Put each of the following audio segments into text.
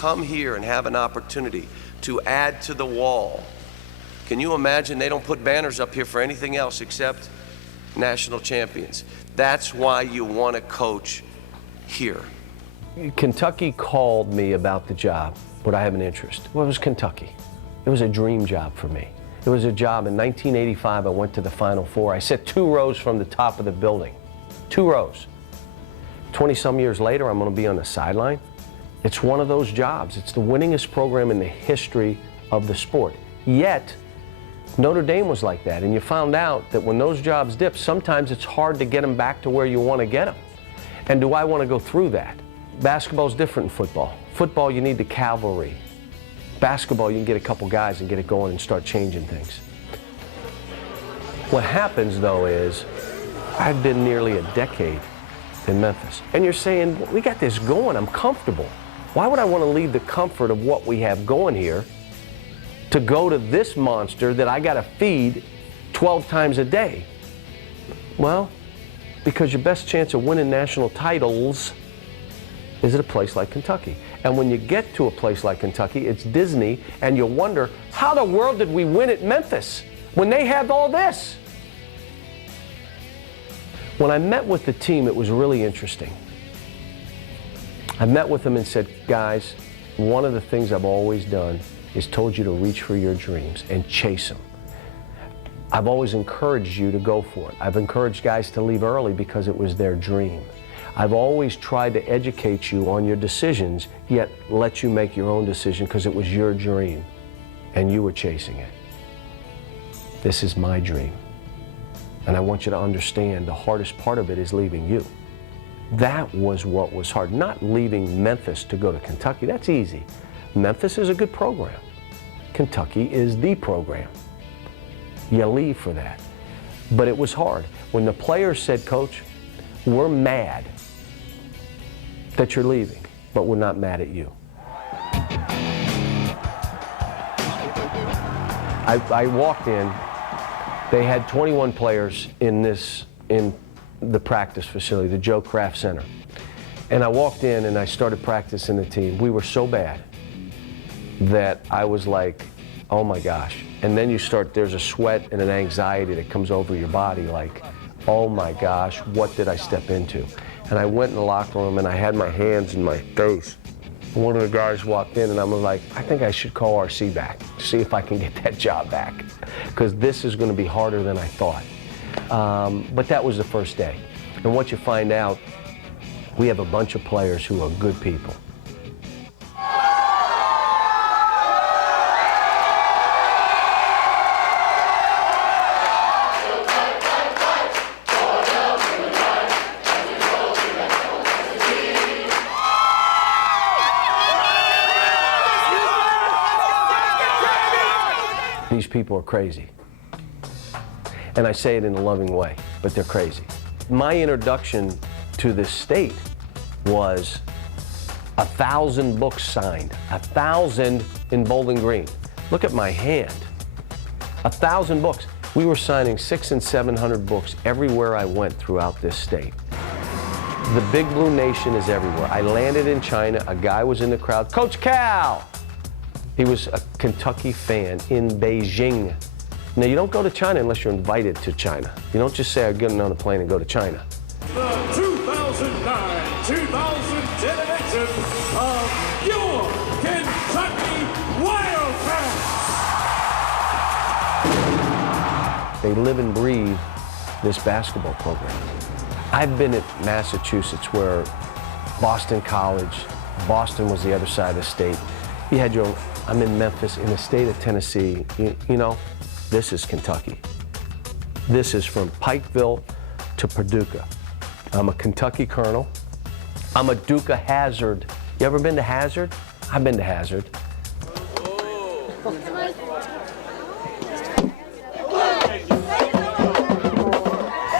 come here and have an opportunity to add to the wall. Can you imagine they don't put banners up here for anything else except national champions? That's why you want to coach here. Kentucky called me about the job. Would I have an interest? Well, it was Kentucky. It was a dream job for me. It was a job. In 1985, I went to the Final Four. I sat 2 rows from the top of the building. 2 rows. 20-some years later, I'm going to be on the sideline. It's one of those jobs. It's the winningest program in the history of the sport. Yet, Notre Dame was like that, and you found out that when those jobs dip, sometimes it's hard to get them back to where you want to get them. And do I want to go through that? Basketball's different than football. Football, you need the cavalry. Basketball, you can get a couple guys and get it going and start changing things. What happens, though, is I've been nearly a decade in Memphis. And you're saying, well, we got this going, I'm comfortable. Why would I want to leave the comfort of what we have going here to go to this monster that I got to feed 12 times a day? Well, because your best chance of winning national titles is at a place like Kentucky. And when you get to a place like Kentucky, it's Disney, and you wonder, how the world did we win at Memphis when they had all this? When I met with the team, it was really interesting. I met with them and said, guys, one of the things I've always done is told you to reach for your dreams and chase them. I've always encouraged you to go for it. I've encouraged guys to leave early because it was their dream. I've always tried to educate you on your decisions, yet let you make your own decision because it was your dream and you were chasing it. This is my dream. And I want you to understand the hardest part of it is leaving you. That was what was hard. Not leaving Memphis to go to Kentucky, that's easy. Memphis is a good program. Kentucky is the program. You leave for that. But it was hard. When the players said, Coach, we're mad that you're leaving, but we're not mad at you. I walked in, they had 21 players in the practice facility, the Joe Kraft Center. And I walked in and I started practicing the team. We were so bad that I was like, oh my gosh. And then there's a sweat and an anxiety that comes over your body like, oh my gosh, what did I step into? And I went in the locker room and I had my hands in my face. One of the guys walked in and I was like, I think I should call RC back to see if I can get that job back, because this is going to be harder than I thought. But that was the first day. And what you find out, we have a bunch of players who are good people. These people are crazy. And I say it in a loving way, but they're crazy. My introduction to this state was 1,000 books signed, 1,000 in Bowling Green. Look at my hand, 1,000 books. We were signing 600 and 700 books everywhere I went throughout this state. The Big Blue Nation is everywhere. I landed in China, a guy was in the crowd, Coach Cal! He was a Kentucky fan in Beijing. Now, you don't go to China unless you're invited to China. You don't just say, I'm getting on a plane and go to China. The 2009-2010 edition of your Kentucky Wildcats. They live and breathe this basketball program. I've been at Massachusetts, where Boston College, Boston was the other side of the state. You had your, I'm in Memphis, in the state of Tennessee. You know, this is Kentucky. This is from Pikeville to Paducah. I'm a Kentucky Colonel. I'm a Duke of Hazard. You ever been to Hazard? I've been to Hazard.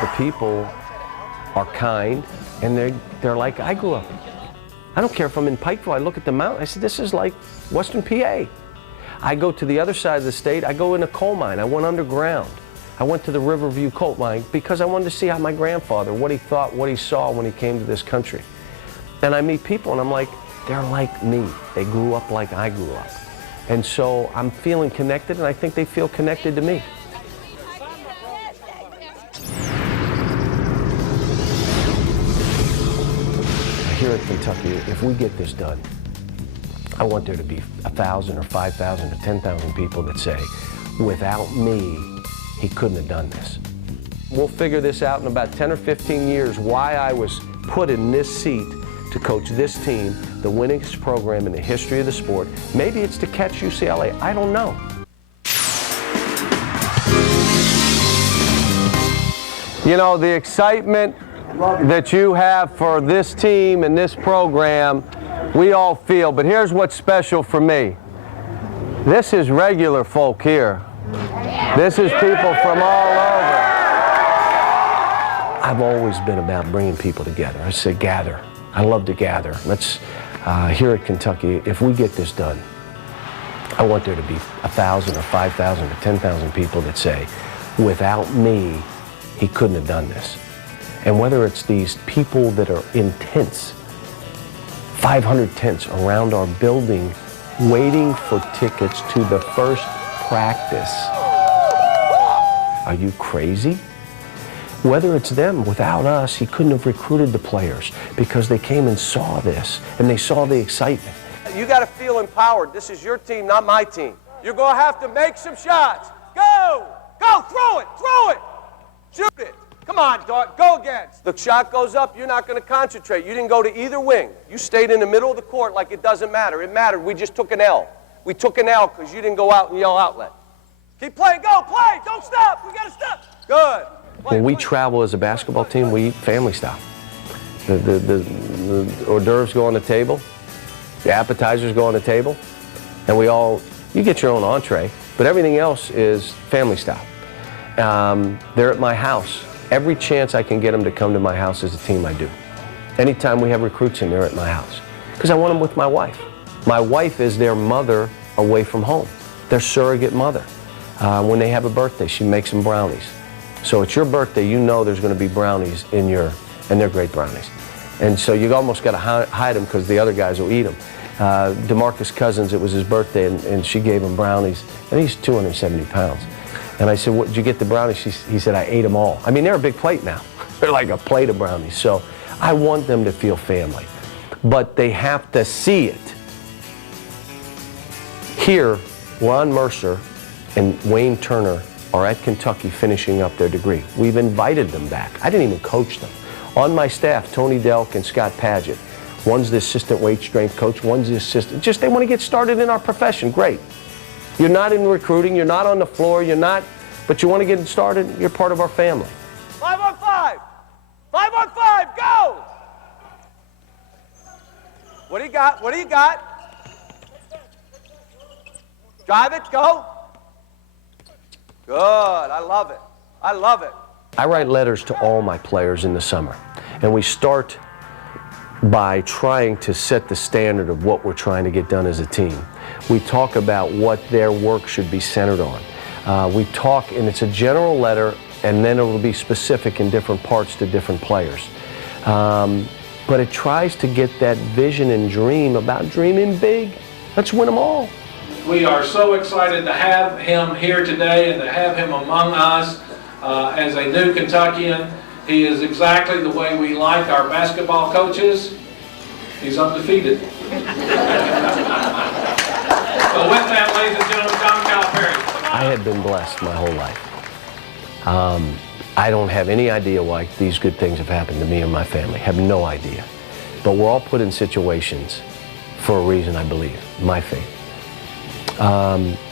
The people are kind, and they're like I grew up. I don't care if I'm in Pikeville, I look at the mountain, I said, this is like Western PA. I go to the other side of the state, I go in a coal mine, I went underground. I went to the Riverview coal mine because I wanted to see how my grandfather, what he thought, what he saw when he came to this country. And I meet people and I'm like, they're like me. They grew up like I grew up. And so I'm feeling connected, and I think they feel connected to me. Here at Kentucky, if we get this done, I want there to be 1,000 or 5,000 or 10,000 people that say, without me, he couldn't have done this. We'll figure this out in about 10 or 15 years, why I was put in this seat to coach this team, the winningest program in the history of the sport. Maybe it's to catch UCLA, I don't know. You know, the excitement that you have for this team and this program, we all feel, but here's what's special for me. This is regular folk here. This is people from all over. I've always been about bringing people together. I say gather. I love to gather. Let's, here at Kentucky, if we get this done, I want there to be 1,000 or 5,000 or 10,000 people that say, without me, he couldn't have done this. And whether it's these people that are in tents, 500 tents around our building, waiting for tickets to the first practice. Are you crazy? Whether it's them, without us, he couldn't have recruited the players because they came and saw this and they saw the excitement. You got to feel empowered. This is your team, not my team. You're going to have to make some shots. Go! Go! Throw it! Throw it! Shoot it! Come on, dog. Go again. The shot goes up, you're not going to concentrate. You didn't go to either wing. You stayed in the middle of the court like it doesn't matter. It mattered. We just took an L. We took an L because you didn't go out and yell outlet. Keep playing. Go. Play. Don't stop. We got to stop. Good. When we travel as a basketball team, we eat family style. The hors d'oeuvres go on the table. The appetizers go on the table. And we all, you get your own entree, but everything else is family style. They're at my house. Every chance I can get them to come to my house as a team, I do. Anytime we have recruits in, they're at my house. Because I want them with my wife. My wife is their mother away from home, their surrogate mother. When they have a birthday, she makes them brownies. So it's your birthday, you know there's going to be brownies in your, and they're great brownies. And so you almost got to hide them because the other guys will eat them. DeMarcus Cousins, it was his birthday, and she gave him brownies, and he's 270 pounds. And I said, what, did you get the brownies? He said, I ate them all. I mean, they're a big plate now. They're like a plate of brownies. So I want them to feel family. But they have to see it. Here, Ron Mercer and Wayne Turner are at Kentucky finishing up their degree. We've invited them back. I didn't even coach them. On my staff, Tony Delk and Scott Padgett. One's the assistant weight strength coach, one's the assistant. Just they want to get started in our profession, great. You're not in recruiting, you're not on the floor, you're not, but you want to get started, you're part of our family. 5 on 5! 5 on 5, go! What do you got? What do you got? Drive it, go. Good, I love it. I love it. I write letters to all my players in the summer, and we start by trying to set the standard of what we're trying to get done as a team. We talk about what their work should be centered on. We talk, and it's a general letter, and then it will be specific in different parts to different players. But it tries to get that vision and dream about dreaming big. Let's win them all. We are so excited to have him here today and to have him among us as a new Kentuckian. He is exactly the way we like our basketball coaches. He's undefeated. So with that, ladies and gentlemen, John Calipari. I had been blessed my whole life. I don't have any idea why these good things have happened to me and my family. Have no idea. But we're all put in situations for a reason, I believe, my faith.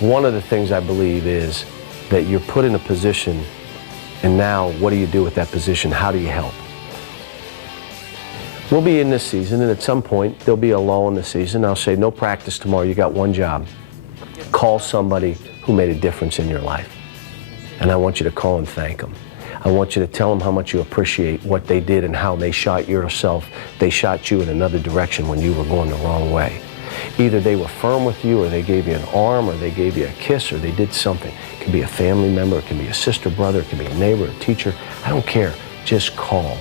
One of the things I believe is that you're put in a position, and now what do you do with that position? How do you help? We'll be in this season, and at some point there'll be a lull in the season. I'll say, no practice tomorrow, you got one job. Call somebody who made a difference in your life. And I want you to call and thank them. I want you to tell them how much you appreciate what they did and how they shot they shot you in another direction when you were going the wrong way. Either they were firm with you, or they gave you an arm, or they gave you a kiss, or they did something. It can be a family member, it can be a sister, brother, it can be a neighbor, a teacher. I don't care. Just call.